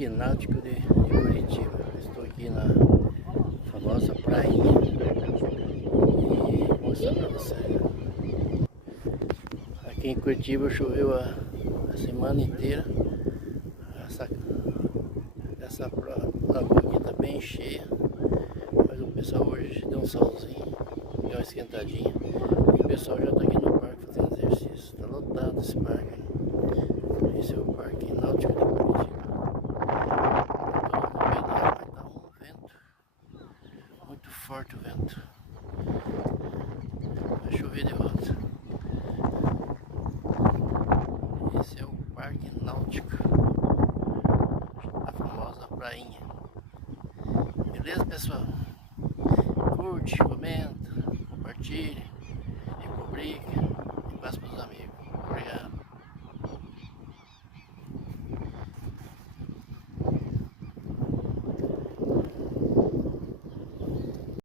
Parque Náutico de Curitiba. Estou aqui na famosa prainha e vou mostrar para você. Aqui em Curitiba choveu a semana inteira. Essa lagoa aqui está bem cheia, mas o pessoal hoje deu um solzinho, deu uma esquentadinha. E o pessoal já está aqui no parque fazendo exercício. Está lotado esse parque. Esse é o Parque Náutico de Curitiba. Estou no pedal, vai dar um vento, muito forte o vento. Vai chover de volta. Esse é o Parque Náutico, a famosa prainha. Beleza, pessoal? Curte, comenta, compartilhe, e publica e passa para os amigos.